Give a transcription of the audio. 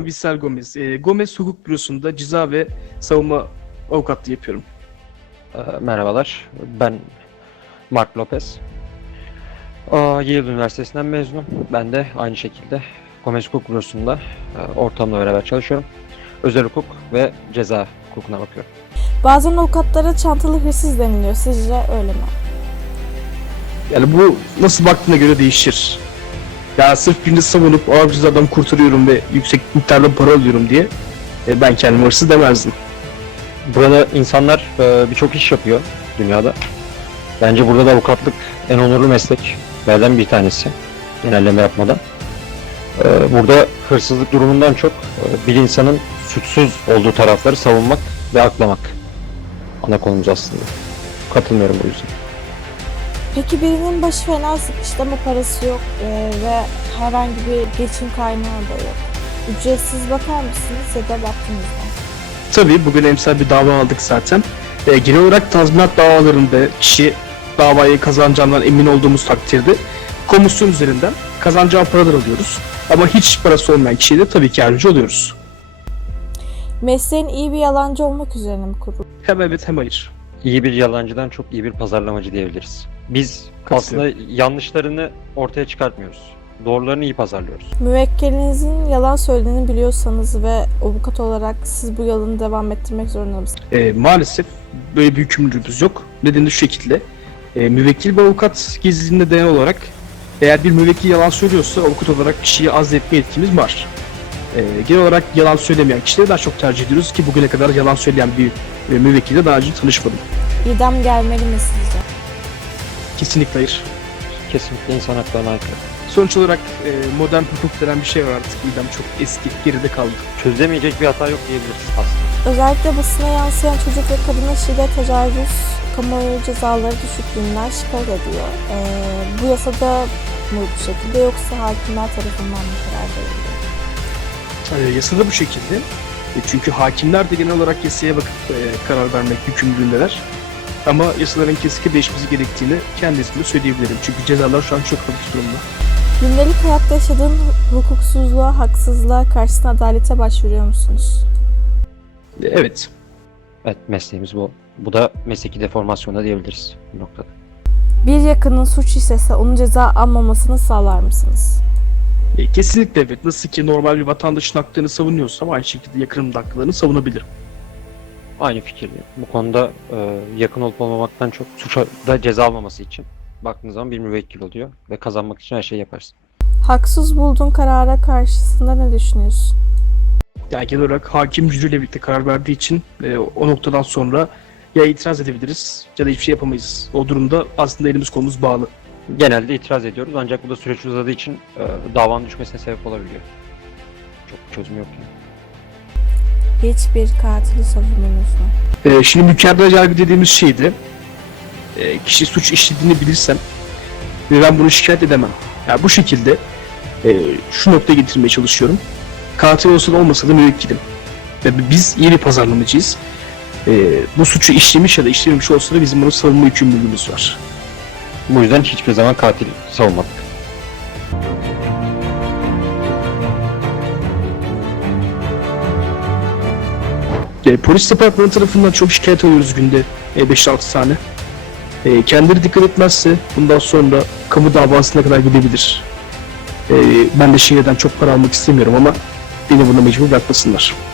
Vissel Gomez. Gomez Hukuk Bürosu'nda ceza ve savunma avukatlığı yapıyorum. Merhabalar, ben Mark Lopez. Yale Üniversitesi'nden mezunum. Ben de aynı şekilde Gomez Hukuk Bürosu'nda ortamla beraber çalışıyorum. Özel hukuk ve ceza hukukuna bakıyorum. Bazen avukatlara çantalı hırsız deniliyor. Sizce öyle mi? Yani bu nasıl baktığına göre değişir. Ya sırf birini savunup ağır cezadan kurtarıyorum ve yüksek miktarda para alıyorum diye ben kendime hırsız demezdim. Burada insanlar birçok iş yapıyor dünyada. Bence burada da avukatlık en onurlu mesleklerden bir tanesi. Genelleme yapmadan. Burada hırsızlık durumundan çok bir insanın suçsuz olduğu tarafları savunmak ve aklamak. Ana konumuz aslında. Katılmıyorum bu yüzden. Peki birinin başı fena sıkıştı ama parası yok ve herhangi bir geçim kaynağı da yok. Ücretsiz bakar mısınız ya da baktınız mı? Tabii bugün emsal bir dava aldık zaten. Genel olarak tazminat davalarında kişi davayı kazanacağından emin olduğumuz takdirde komisyon üzerinden kazanacağı paralar alıyoruz. Ama hiç parası olmayan kişiye de tabii ki yardımcı oluyoruz. Mesleğin iyi bir yalancı olmak üzerine mi kurulu? Hem evet hem hayır. İyi bir yalancıdan çok iyi bir pazarlamacı diyebiliriz. Biz aslında yanlışlarını ortaya çıkartmıyoruz. Doğrularını iyi pazarlıyoruz. Müvekkilinizin yalan söylediğini biliyorsanız ve avukat olarak siz bu yalanı devam ettirmek zorunda mısınız? Maalesef böyle bir yükümlülüğümüz yok. Nedeni şu şekilde. Müvekkil ve avukat gizliliğine dayalı olarak eğer bir müvekkil yalan söylüyorsa avukat olarak kişiyi azletme yetkimiz var. Genel olarak yalan söylemeyen kişileri daha çok tercih ediyoruz ki bugüne kadar yalan söyleyen bir müvekkille daha önce tanışmadım. İdam gelmeli mi sizce? Kesinlikle hayır. Kesinlikle insan haklarına aykırı. Sonuç olarak modern hukuk denen bir şey var artık. İdam çok eski, geride kaldı. Çözülemeyecek bir hata yok diyebiliriz aslında. Özellikle basına yansıyan çocuk ve kadına şiddet, tecavüz, kamuoyu cezaları düşüklüğünden şikayet ediyor. Bu yasada mı bu şekilde yoksa hakimler tarafından mı karar veriliyor? Yasada bu şekilde. Çünkü hakimler de genel olarak yasaya bakıp karar vermek yükümlülüğündeler. Ama yasaların kesinlikle değişmesi gerektiğini kendi ismimle söyleyebilirim. Çünkü cezalar şu an çok hafif durumda. Gündelik hayatta yaşadığın hukuksuzluğa, haksızlığa, karşısına adalete başvuruyor musunuz? Evet. Evet, mesleğimiz bu. Bu da mesleki deformasyonda diyebiliriz bu noktada. Bir yakının suç işlese onun ceza almamasını sağlar mısınız? Kesinlikle evet. Nasıl ki normal bir vatandaşın haklarını savunuyorsam aynı şekilde yakınımın da haklarını savunabilirim. Aynı fikirdeyim. Bu konuda yakın olup olmamaktan çok suça da ceza almaması için baktığınız zaman bir müvekkil oluyor ve kazanmak için her şeyi yaparsın. Haksız bulduğun karara karşısında ne düşünüyorsun? Yani genel olarak hakim jüriyle birlikte karar verdiği için o noktadan sonra ya itiraz edebiliriz ya da hiçbir şey yapamayız. O durumda aslında elimiz kolumuz bağlı. Genelde itiraz ediyoruz ancak bu da süreç uzadığı için davanın düşmesine sebep olabiliyor. Çok çözüm yok yani. Hiçbir katili savundunuz mu? Şimdi mükemmel yargı dediğimiz şeydi. Kişi suç işlediğini bilirsem ve ben bunu şikayet edemem. Yani bu şekilde şu noktaya getirmeye çalışıyorum. Katil olsa da olmasa da müvekkilim. Ve biz iyi bir pazarlamacıyız. Bu suçu işlemiş ya da işlememiş olsa da bizim onu savunma yükümlülüğümüz var. Bu yüzden hiçbir zaman katil savunmadık. Polis departmanı tarafından çok şikayet alıyoruz günde 5-6 tane. Kendileri dikkat etmezse bundan sonra kamu davasına kadar gidebilir. Ben de şehirden çok para almak istemiyorum ama beni buna mecbur bırakmasınlar.